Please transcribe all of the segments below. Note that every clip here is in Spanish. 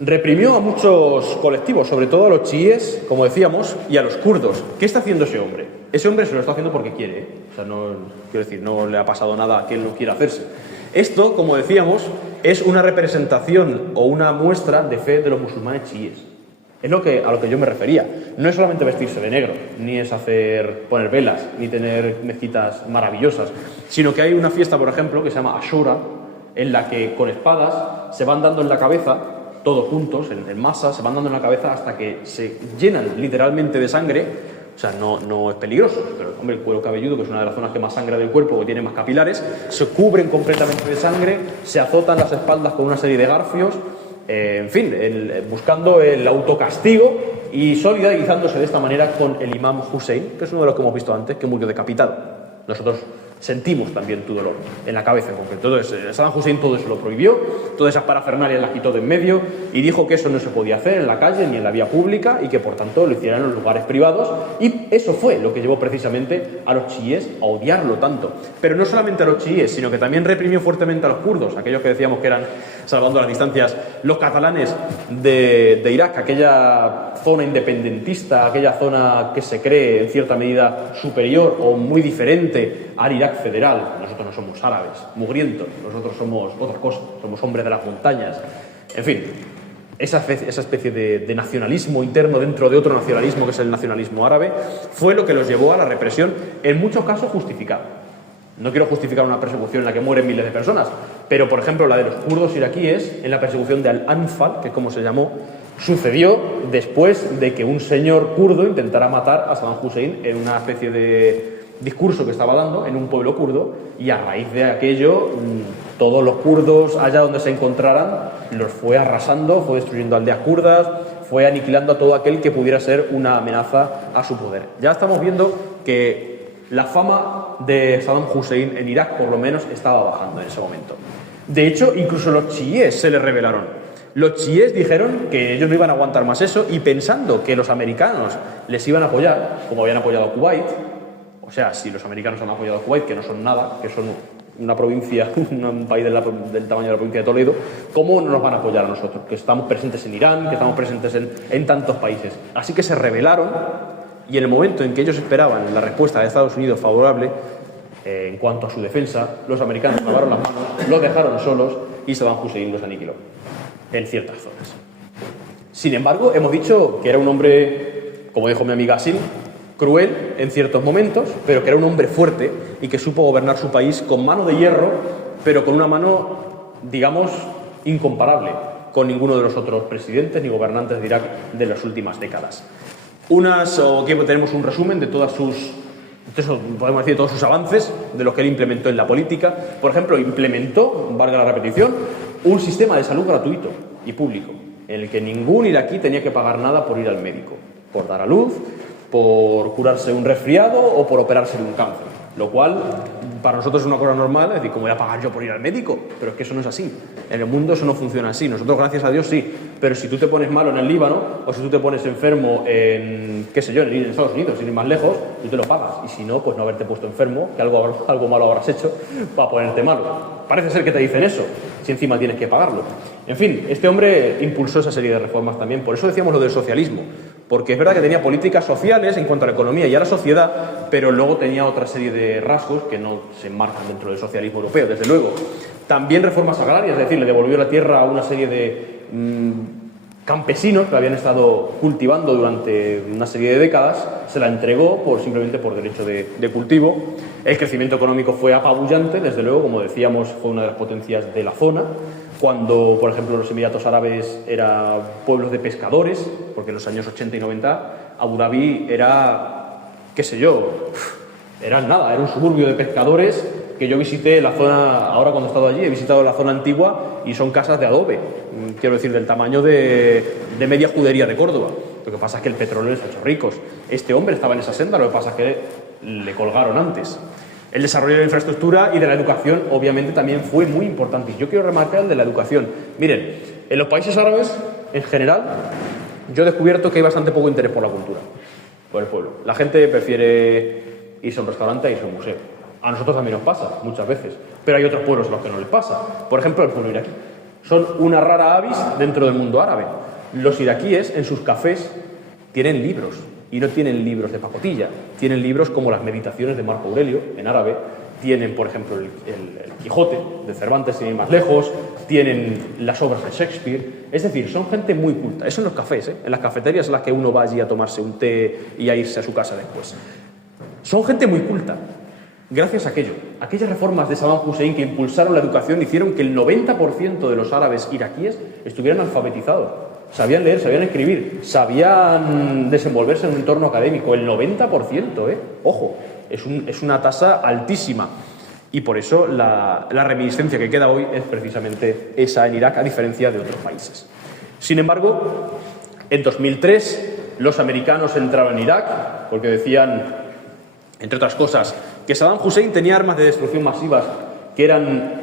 Reprimió a muchos colectivos, sobre todo a los chiíes, como decíamos, y a los kurdos. ¿Qué está haciendo ese hombre? Ese hombre se lo está haciendo porque quiere, ¿eh? O sea, no, quiero decir, no le ha pasado nada a que él no quiera hacerse. Esto, como decíamos, es una representación o una muestra de fe de los musulmanes chiíes. Es a lo que yo me refería. No es solamente vestirse de negro, ni es poner velas, ni tener mezquitas maravillosas, sino que hay una fiesta, por ejemplo, que se llama Ashura, en la que con espadas se van dando en la cabeza, todos juntos, en masa, se van dando en la cabeza hasta que se llenan literalmente de sangre. O sea, no es peligroso, pero hombre, el cuero cabelludo, que es una de las zonas que más sangra del cuerpo, que tiene más capilares, se cubren completamente de sangre, se azotan las espaldas con una serie de garfios, en fin, buscando el autocastigo y solidarizándose de esta manera con el imam Hussein, que es uno de los que hemos visto antes, que murió decapitado. Nosotros sentimos también tu dolor, en la cabeza en concreto. Entonces, Saddam Hussein todo eso lo prohibió, todas esas parafernalias las quitó de en medio y dijo que eso no se podía hacer en la calle ni en la vía pública y que por tanto lo hicieran en los lugares privados, y eso fue lo que llevó precisamente a los chiíes a odiarlo tanto. Pero no solamente a los chiíes, sino que también reprimió fuertemente a los kurdos, aquellos que decíamos que eran, salvando las distancias, los catalanes de Irak, aquella zona independentista, aquella zona que se cree en cierta medida superior o muy diferente al Irak federal. Nosotros no somos árabes, mugrientos, nosotros somos otra cosa, somos hombres de las montañas. En fin, esa especie de nacionalismo interno dentro de otro nacionalismo, que es el nacionalismo árabe, fue lo que los llevó a la represión, en muchos casos justificada. No quiero justificar una persecución en la que mueren miles de personas, pero por ejemplo la de los kurdos iraquíes, en la persecución de Al-Anfal, que es como se llamó, sucedió después de que un señor kurdo intentara matar a Saddam Hussein en una especie de discurso que estaba dando en un pueblo kurdo, y a raíz de aquello todos los kurdos allá donde se encontraran los fue arrasando, fue destruyendo aldeas kurdas, fue aniquilando a todo aquel que pudiera ser una amenaza a su poder. Ya estamos viendo que la fama de Saddam Hussein en Irak, por lo menos, estaba bajando en ese momento. De hecho, incluso los chiíes se le rebelaron. Los chiíes dijeron que ellos no iban a aguantar más eso, y pensando que los americanos les iban a apoyar, como habían apoyado a Kuwait, o sea, si los americanos han apoyado a Kuwait, que no son nada, que son una provincia, un país del tamaño de la provincia de Toledo, ¿cómo no nos van a apoyar a nosotros? Que estamos presentes en Irán, que estamos presentes en tantos países. Así que se rebelaron, y en el momento en que ellos esperaban la respuesta de Estados Unidos favorable, en cuanto a su defensa, los americanos lavaron las manos, los dejaron solos y Saddam Hussein los aniquiló en ciertas zonas. Sin embargo, hemos dicho que era un hombre, como dijo mi amiga Asil, cruel en ciertos momentos, pero que era un hombre fuerte y que supo gobernar su país con mano de hierro, pero con una mano, digamos, incomparable con ninguno de los otros presidentes ni gobernantes de Irak de las últimas décadas. Aquí tenemos un resumen de todos sus avances, de lo que él implementó en la política. Por ejemplo, implementó, valga la repetición, un sistema de salud gratuito y público, en el que ningún iraquí tenía que pagar nada por ir al médico, por dar a luz, por curarse un resfriado o por operarse de un cáncer. Lo cual para nosotros es una cosa normal, es decir, ¿cómo voy a pagar yo por ir al médico? Pero es que eso no es así. En el mundo eso no funciona así. Nosotros, gracias a Dios, sí. Pero si tú te pones malo en el Líbano, o si tú te pones enfermo en Estados Unidos, sin ir más lejos, tú te lo pagas. Y si no, pues no haberte puesto enfermo, que algo malo habrás hecho para ponerte malo. Parece ser que te dicen eso, si encima tienes que pagarlo. En fin, este hombre impulsó esa serie de reformas también. Por eso decíamos lo del socialismo. Porque es verdad que tenía políticas sociales en cuanto a la economía y a la sociedad, pero luego tenía otra serie de rasgos que no se enmarcan dentro del socialismo europeo, desde luego. También reformas agrarias, es decir, le devolvió la tierra a una serie de campesinos que habían estado cultivando durante una serie de décadas, se la entregó simplemente por derecho de cultivo. El crecimiento económico fue apabullante, desde luego, como decíamos, fue una de las potencias de la zona. Cuando, por ejemplo, los Emiratos Árabes eran pueblos de pescadores, porque en los años 80 y 90 Abu Dhabi era, era un suburbio de pescadores, que yo visité la zona, ahora cuando he estado allí, he visitado la zona antigua y son casas de adobe, quiero decir, del tamaño de media judería de Córdoba. Lo que pasa es que el petróleo les ha hecho ricos. Este hombre estaba en esa senda, lo que pasa es que le colgaron antes. El desarrollo de la infraestructura y de la educación, obviamente, también fue muy importante. Y yo quiero remarcar el de la educación. Miren, en los países árabes, en general, yo he descubierto que hay bastante poco interés por la cultura, por el pueblo. La gente prefiere irse a un restaurante a irse a un museo. A nosotros también nos pasa, muchas veces. Pero hay otros pueblos a los que no les pasa. Por ejemplo, el pueblo iraquí. Son una rara avis dentro del mundo árabe. Los iraquíes en sus cafés tienen libros, y no tienen libros de pacotilla, tienen libros como las Meditaciones de Marco Aurelio, en árabe, tienen, por ejemplo, el Quijote de Cervantes, sin ir más lejos, tienen las obras de Shakespeare, es decir, son gente muy culta. Eso en los cafés, en las cafeterías en las que uno va allí a tomarse un té y a irse a su casa después. Son gente muy culta. Gracias a aquello, aquellas reformas de Saddam Hussein que impulsaron la educación hicieron que el 90% de los árabes iraquíes estuvieran alfabetizados. Sabían leer, sabían escribir, sabían desenvolverse en un entorno académico. El 90%, ojo, es una tasa altísima. Y por eso la reminiscencia que queda hoy es precisamente esa en Irak, a diferencia de otros países. Sin embargo, en 2003 los americanos entraron en Irak porque decían, entre otras cosas, que Saddam Hussein tenía armas de destrucción masivas que eran,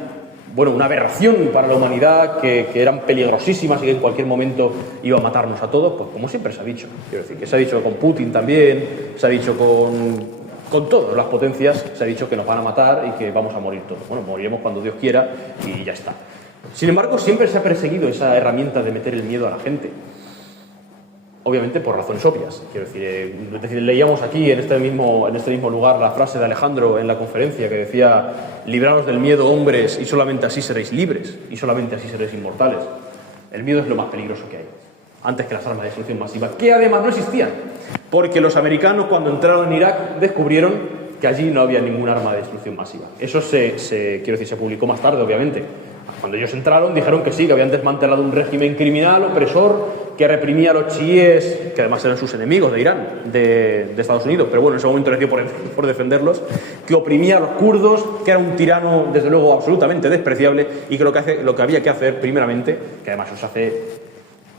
una aberración para la humanidad, que eran peligrosísimas y que en cualquier momento iba a matarnos a todos, pues como siempre se ha dicho. Quiero decir, que se ha dicho con Putin también, se ha dicho con todas las potencias, se ha dicho que nos van a matar y que vamos a morir todos. Bueno, moriremos cuando Dios quiera y ya está. Sin embargo, siempre se ha perseguido esa herramienta de meter el miedo a la gente. Obviamente por razones obvias. Quiero decir, leíamos aquí en este mismo lugar la frase de Alejandro en la conferencia que decía: libraos del miedo, hombres, y solamente así seréis libres, y solamente así seréis inmortales. El miedo es lo más peligroso que hay, antes que las armas de destrucción masiva, que además no existían, porque los americanos cuando entraron en Irak descubrieron que allí no había ningún arma de destrucción masiva. Eso se publicó más tarde, obviamente. Cuando ellos entraron dijeron que sí, que habían desmantelado un régimen criminal, opresor, que reprimía a los chiíes, que además eran sus enemigos de Irán, de Estados Unidos, pero bueno, en ese momento les dio por defenderlos, que oprimía a los kurdos, que era un tirano, desde luego, absolutamente despreciable, y que lo que había que hacer, primeramente, que además eso se hace,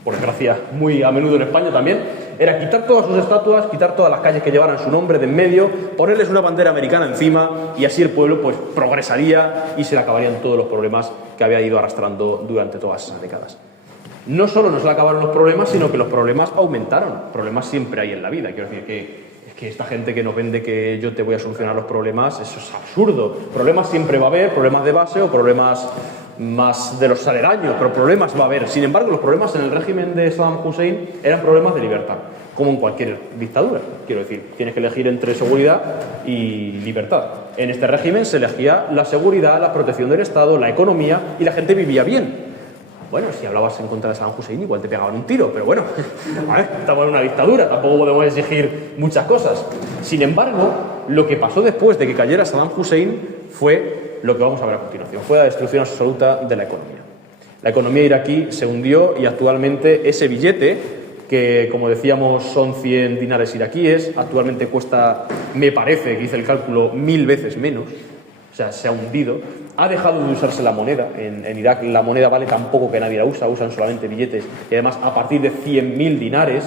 por desgracia, muy a menudo en España también, era quitar todas sus estatuas, quitar todas las calles que llevaran su nombre de en medio, ponerles una bandera americana encima, y así el pueblo pues progresaría y se le acabarían todos los problemas que había ido arrastrando durante todas esas décadas. No solo no se le acabaron los problemas, sino que los problemas aumentaron. Problemas siempre hay en la vida. Quiero decir que esta gente que nos vende que yo te voy a solucionar los problemas, eso es absurdo. Problemas siempre va a haber, problemas de base o problemas más de los aledaños, pero problemas va a haber. Sin embargo, los problemas en el régimen de Saddam Hussein eran problemas de libertad, como en cualquier dictadura. Quiero decir, tienes que elegir entre seguridad y libertad. En este régimen se elegía la seguridad, la protección del Estado, la economía, y la gente vivía bien. Bueno, si hablabas en contra de Saddam Hussein igual te pegaban un tiro, pero bueno, estamos en una dictadura, tampoco podemos exigir muchas cosas. Sin embargo, lo que pasó después de que cayera Saddam Hussein fue lo que vamos a ver a continuación, fue la destrucción absoluta de la economía. La economía iraquí se hundió y actualmente ese billete, que como decíamos son 100 dinares iraquíes, actualmente cuesta, me parece, que hice el cálculo, 1000 veces menos. O sea, se ha hundido. Ha dejado de usarse la moneda. En Irak la moneda vale tan poco que nadie la usa, usan solamente billetes. Y además, a partir de 100.000 dinares,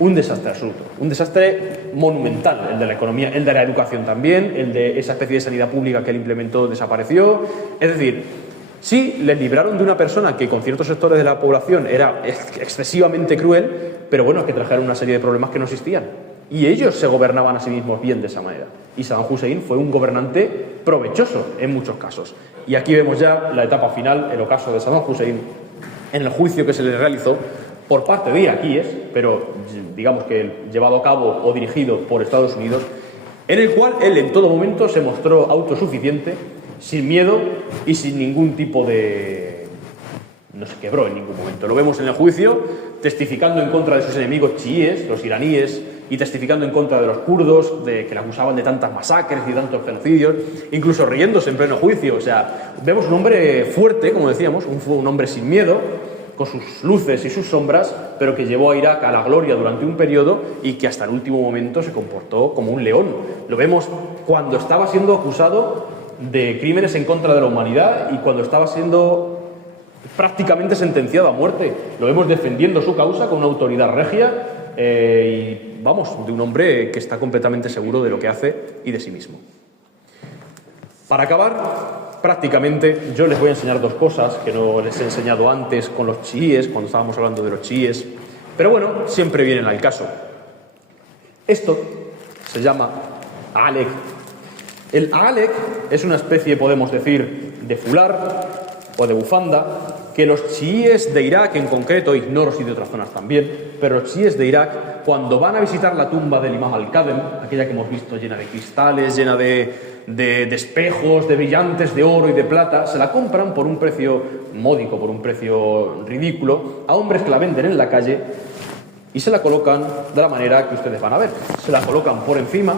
un desastre absoluto. Un desastre monumental, el de la economía, el de la educación también, el de esa especie de sanidad pública que él implementó desapareció. Es decir, sí, les libraron de una persona que con ciertos sectores de la población era excesivamente cruel, pero bueno, es que trajeron una serie de problemas que no existían. Y ellos se gobernaban a sí mismos bien de esa manera. Y Saddam Hussein fue un gobernante provechoso en muchos casos. Y aquí vemos ya la etapa final, el ocaso de Saddam Hussein, en el juicio que se le realizó por parte de iraquíes, pero digamos que llevado a cabo o dirigido por Estados Unidos, en el cual él en todo momento se mostró autosuficiente, sin miedo y sin ningún tipo de... no se quebró en ningún momento. Lo vemos en el juicio, testificando en contra de sus enemigos chiíes, los iraníes, y testificando en contra de los kurdos, que le acusaban de tantas masacres y tantos genocidios, incluso riéndose en pleno juicio. O sea, vemos un hombre fuerte, como decíamos, un hombre sin miedo, con sus luces y sus sombras, pero que llevó a Irak a la gloria durante un periodo y que hasta el último momento se comportó como un león. Lo vemos cuando estaba siendo acusado de crímenes en contra de la humanidad y cuando estaba siendo prácticamente sentenciado a muerte. Lo vemos defendiendo su causa con una autoridad regia y, vamos, de un hombre que está completamente seguro de lo que hace y de sí mismo. Para acabar, prácticamente, yo les voy a enseñar dos cosas que no les he enseñado antes con los chiíes, cuando estábamos hablando de los chiíes, pero bueno, siempre vienen al caso. Esto se llama Alek. El Alek es una especie, podemos decir, de fular o de bufanda que los chiíes de Irak en concreto, ignoro si de otras zonas también, pero los chiíes de Irak, cuando van a visitar la tumba del imam al-Kadhem, aquella que hemos visto llena de cristales, llena de espejos, de brillantes, de oro y de plata, se la compran por un precio módico, por un precio ridículo, a hombres que la venden en la calle y se la colocan de la manera que ustedes van a ver. Se la colocan por encima,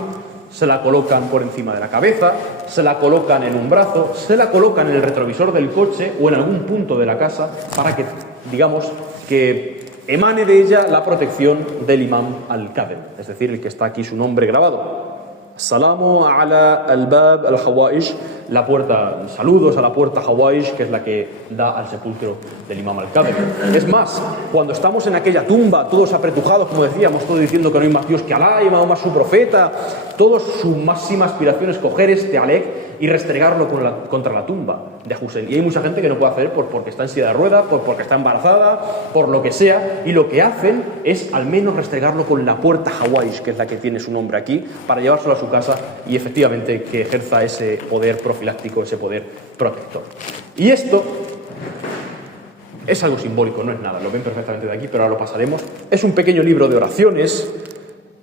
se la colocan por encima de la cabeza, se la colocan en un brazo, se la colocan en el retrovisor del coche o en algún punto de la casa para que, digamos, que emane de ella la protección del imam al-Kadhem, es decir, el que está aquí su nombre grabado. Salamu ala al-bab al-Hawaish, la puerta, saludos a la puerta Hawaish, que es la que da al sepulcro del imam al-Kadhem. Es más, cuando estamos en aquella tumba, todos apretujados, como decíamos, todos diciendo que no hay más Dios que Alá y Mahoma su profeta, todos su máxima aspiración es coger este Alec y restregarlo contra la tumba de Hussein. Y hay mucha gente que no puede hacer porque está en silla de ruedas, porque está embarazada, por lo que sea, y lo que hacen es al menos restregarlo con la puerta Hawaish, que es la que tiene su nombre aquí, para llevárselo a su casa y efectivamente que ejerza ese poder profiláctico, ese poder protector. Y esto es algo simbólico, no es nada, lo ven perfectamente de aquí, pero ahora lo pasaremos. Es un pequeño libro de oraciones,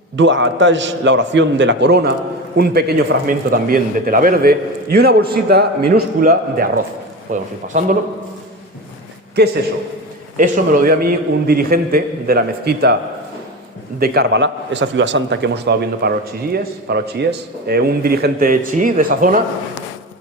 Dua Taj, la oración de la corona, un pequeño fragmento también de tela verde y una bolsita minúscula de arroz. Podemos ir pasándolo. ¿Qué es eso? Eso me lo dio a mí un dirigente de la mezquita de Karbala, esa ciudad santa que hemos estado viendo para los chiíes, un dirigente chií de esa zona.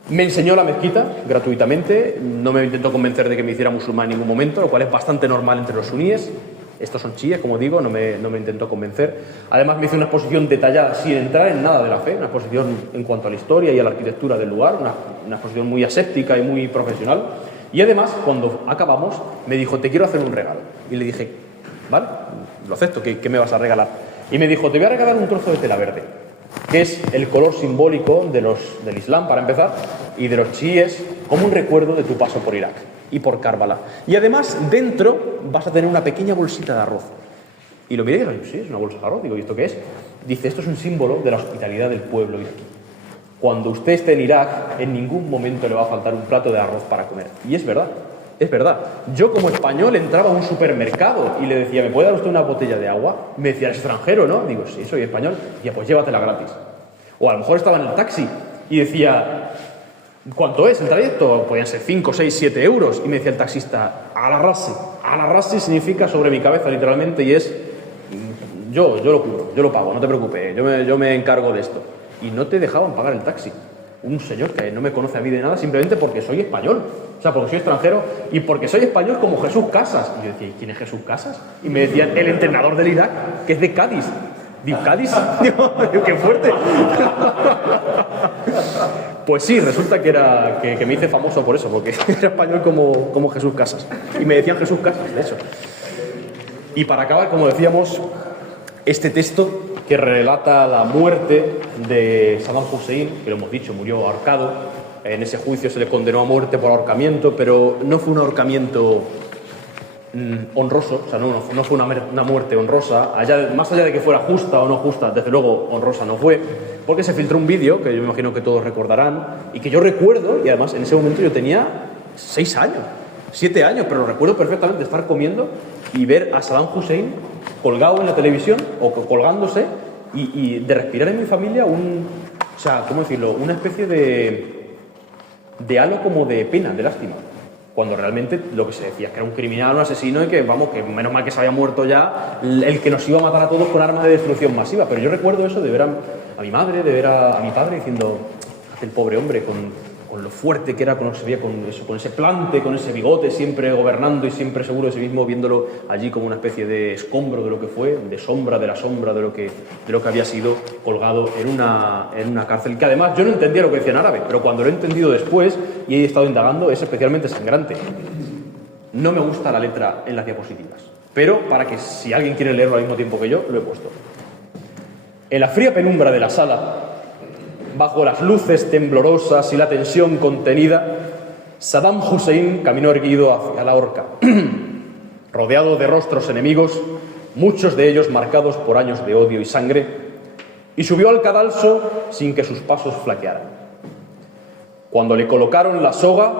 Me enseñó la mezquita gratuitamente, no me intentó convencer de que me hiciera musulmán en ningún momento, lo cual es bastante normal entre los suníes. Estos son chiíes, como digo, no me intentó convencer. Además me hizo una exposición detallada, sin entrar en nada de la fe, una exposición en cuanto a la historia y a la arquitectura del lugar, una exposición muy aséptica y muy profesional. Y además, cuando acabamos, me dijo, te quiero hacer un regalo. Y le dije, vale, lo acepto, ¿qué me vas a regalar? Y me dijo, te voy a regalar un trozo de tela verde, que es el color simbólico del Islam, para empezar, y de los chiíes, como un recuerdo de tu paso por Irak y por Karbala. Y además, dentro vas a tener una pequeña bolsita de arroz. Y lo miré y digo, sí, es una bolsa de arroz. Digo, ¿y esto qué es? Dice, esto es un símbolo de la hospitalidad del pueblo iraquí. Cuando usted esté en Irak, en ningún momento le va a faltar un plato de arroz para comer. Y es verdad, es verdad. Yo como español entraba a un supermercado y le decía, ¿me puede dar usted una botella de agua? Me decía, ¿eres extranjero, no? Digo, sí, soy español. Y pues llévatela gratis. O a lo mejor estaba en el taxi y decía, ¿cuánto es el trayecto? Podían ser 5, 6, 7 euros. Y me decía el taxista, a la rasi. A la rasi significa sobre mi cabeza, literalmente, y es, yo lo cubro, yo lo pago, no te preocupes, yo me encargo de esto. Y no te dejaban pagar el taxi. Un señor que no me conoce a mí de nada, simplemente porque soy español. O sea, porque soy extranjero y porque soy español como Jesús Casas. Y yo decía, ¿quién es Jesús Casas? Y me decían, el entrenador del Irak, que es de Cádiz. Digo, ¿Cádiz? Digo, ¡qué fuerte! Pues sí, resulta que me hice famoso por eso, porque era español como Jesús Casas. Y me decían Jesús Casas, de hecho. Y para acabar, como decíamos, este texto que relata la muerte de Saddam Hussein, que lo hemos dicho, murió ahorcado. En ese juicio se le condenó a muerte por ahorcamiento, pero no fue un ahorcamiento honroso, o sea, no fue una muerte honrosa, más allá de que fuera justa o no justa, desde luego honrosa no fue, porque se filtró un vídeo, que yo me imagino que todos recordarán, y que yo recuerdo, y además en ese momento yo tenía 6 años, 7 años, pero lo recuerdo perfectamente, estar comiendo y ver a Saddam Hussein colgado en la televisión, o colgándose, y de respirar en mi familia o sea, ¿cómo decirlo?, una especie de halo como de pena, de lástima. Cuando realmente lo que se decía es que era un criminal, un asesino y que, vamos, que menos mal que se había muerto ya el que nos iba a matar a todos con armas de destrucción masiva. Pero yo recuerdo eso de ver a mi madre, de ver a mi padre diciendo, el pobre hombre, con lo fuerte que era, con lo que se veía, con ese plante, con ese bigote, siempre gobernando y siempre seguro de sí mismo, viéndolo allí como una especie de escombro de lo que fue, de la sombra de lo que había sido, colgado en una cárcel, que además yo no entendía lo que decía en árabe, pero cuando lo he entendido después y he estado indagando, es especialmente sangrante. No me gusta la letra en las diapositivas, pero para que si alguien quiere leerlo al mismo tiempo que yo, lo he puesto. En la fría penumbra de la sala, bajo las luces temblorosas y la tensión contenida, Saddam Hussein caminó erguido hacia la horca, rodeado de rostros enemigos, muchos de ellos marcados por años de odio y sangre, y subió al cadalso sin que sus pasos flaquearan. Cuando le colocaron la soga,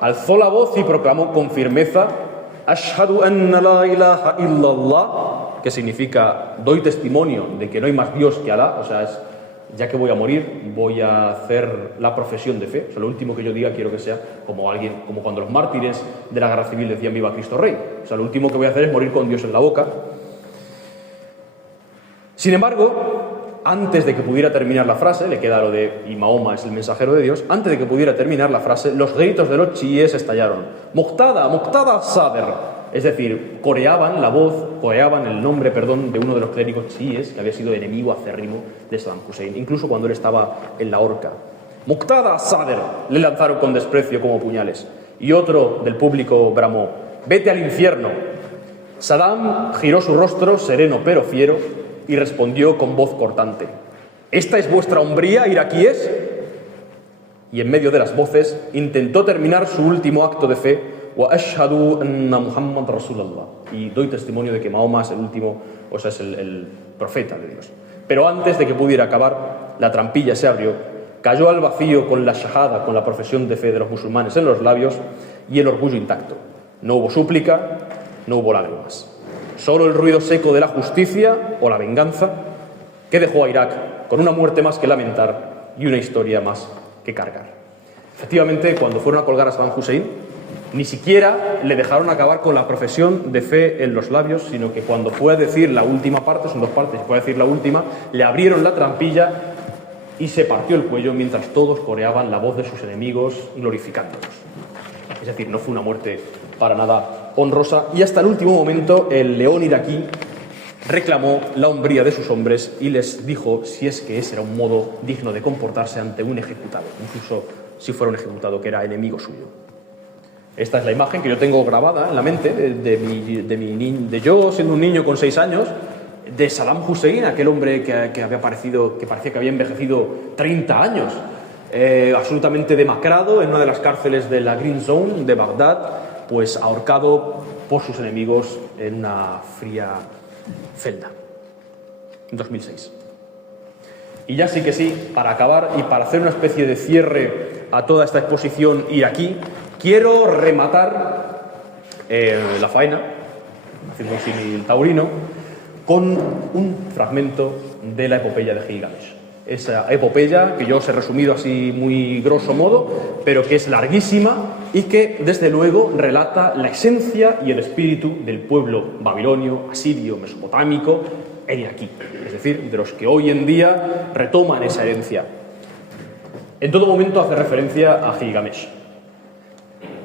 alzó la voz y proclamó con firmeza: Ashhadu anna la ilaha illallah, que significa doy testimonio de que no hay más Dios que Alá, o sea, ya que voy a morir, voy a hacer la profesión de fe. O sea, lo último que yo diga quiero que sea como cuando los mártires de la guerra civil decían viva Cristo Rey. O sea, lo último que voy a hacer es morir con Dios en la boca. Sin embargo, antes de que pudiera terminar la frase, le queda lo de y Mahoma es el mensajero de Dios, antes de que pudiera terminar la frase, los gritos de los chiíes estallaron. Muqtada, Muqtada Sadr. Es decir, coreaban el nombre de uno de los clérigos chiíes que había sido enemigo acérrimo de Saddam Hussein, incluso cuando él estaba en la horca. Muqtada Sadr, le lanzaron con desprecio como puñales. Y otro del público bramó: vete al infierno. Saddam giró su rostro, sereno pero fiero, y respondió con voz cortante: ¿esta es vuestra hombría, iraquíes? Y en medio de las voces intentó terminar su último acto de fe: wa ashhadu anna Muhammad Rasulullah, y doy testimonio de que Mahoma es el último, o sea, es el profeta de Dios. Pero antes de que pudiera acabar, la trampilla se abrió, cayó al vacío con la shahada, con la profesión de fe de los musulmanes en los labios y el orgullo intacto. No hubo súplica, no hubo lágrimas. Solo el ruido seco de la justicia o la venganza, que dejó a Irak con una muerte más que lamentar y una historia más que cargar. Efectivamente, cuando fueron a colgar a Saddam Hussein, ni siquiera le dejaron acabar con la profesión de fe en los labios, sino que cuando fue a decir la última parte, son dos partes, fue a decir la última, le abrieron la trampilla y se partió el cuello mientras todos coreaban la voz de sus enemigos glorificándolos. Es decir, no fue una muerte para nada honrosa, y hasta el último momento el león iraquí reclamó la hombría de sus hombres y les dijo si es que ese era un modo digno de comportarse ante un ejecutado, incluso si fuera un ejecutado que era enemigo suyo. Esta es la imagen que yo tengo grabada en la mente de yo siendo un niño con 6 años, de Saddam Hussein, aquel hombre que parecía que había envejecido 30 años, absolutamente demacrado en una de las cárceles de la Green Zone de Bagdad, pues ahorcado por sus enemigos en una fría celda, en 2006. Y ya sí que sí, para acabar y para hacer una especie de cierre a toda esta exposición iraquí, quiero rematar la faena, haciendo un símil taurino, con un fragmento de la epopeya de Gilgamesh. Esa epopeya que yo os he resumido así muy grosso modo, pero que es larguísima y que desde luego relata la esencia y el espíritu del pueblo babilonio, asirio, mesopotámico e iraquí, es decir, de los que hoy en día retoman esa herencia. En todo momento hace referencia a Gilgamesh,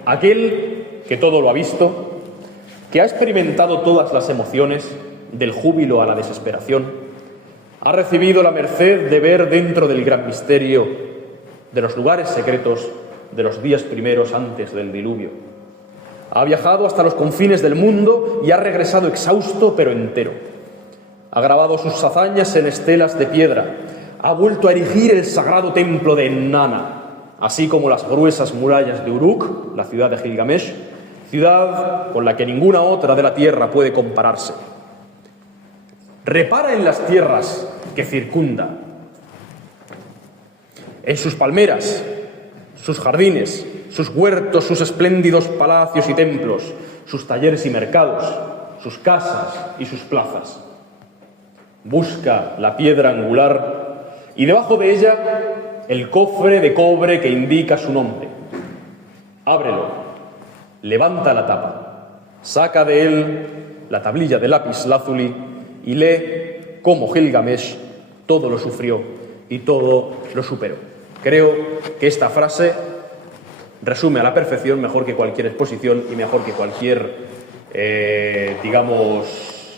aquel que todo lo ha visto, que ha experimentado todas las emociones, del júbilo a la desesperación, ha recibido la merced de ver dentro del gran misterio, de los lugares secretos, de los días primeros antes del diluvio. Ha viajado hasta los confines del mundo y ha regresado exhausto pero entero. Ha grabado sus hazañas en estelas de piedra, ha vuelto a erigir el sagrado templo de Ennana, así como las gruesas murallas de Uruk, la ciudad de Gilgamesh, ciudad con la que ninguna otra de la tierra puede compararse. Repara en las tierras que circunda, en sus palmeras, sus jardines, sus huertos, sus espléndidos palacios y templos, sus talleres y mercados, sus casas y sus plazas. Busca la piedra angular y debajo de ella el cofre de cobre que indica su nombre. Ábrelo, levanta la tapa, saca de él la tablilla de lápiz lázuli y lee cómo Gilgamesh todo lo sufrió y todo lo superó. Creo que esta frase resume a la perfección, mejor que cualquier exposición y mejor que cualquier,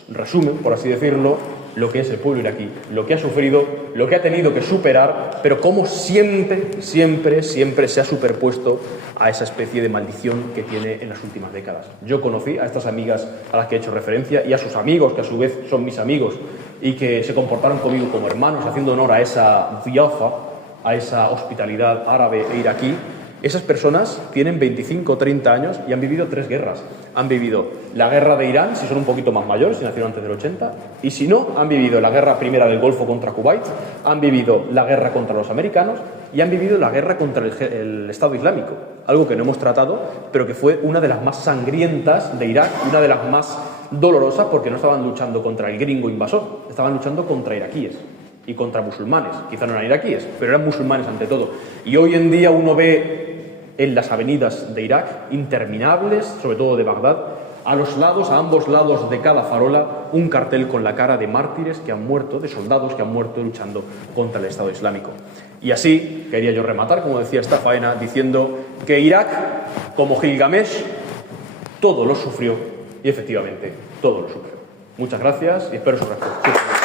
resumen, por así decirlo, lo que es el pueblo iraquí, lo que ha sufrido, lo que ha tenido que superar, pero cómo siempre se ha superpuesto a esa especie de maldición que tiene en las últimas décadas. Yo conocí a estas amigas a las que he hecho referencia y a sus amigos, que a su vez son mis amigos y que se comportaron conmigo como hermanos, haciendo honor a esa ziyafa, a esa hospitalidad árabe e iraquí. Esas personas tienen 25 o 30 años y han vivido 3 guerras. Han vivido la guerra de Irán, si son un poquito más mayores, si nacieron antes del 80, y si no, han vivido la guerra primera del Golfo contra Kuwait, han vivido la guerra contra los americanos y han vivido la guerra contra el Estado Islámico, algo que no hemos tratado, pero que fue una de las más sangrientas de Irak, una de las más dolorosas, porque no estaban luchando contra el gringo invasor, estaban luchando contra iraquíes y contra musulmanes. Quizá no eran iraquíes, pero eran musulmanes ante todo. Y hoy en día uno ve en las avenidas de Irak, interminables, sobre todo de Bagdad, a los lados, a ambos lados de cada farola, un cartel con la cara de mártires que han muerto, de soldados que han muerto luchando contra el Estado Islámico. Y así quería yo rematar, como decía esta faena, diciendo que Irak, como Gilgamesh, todo lo sufrió y efectivamente todo lo sufrió. Muchas gracias y espero su respuesta.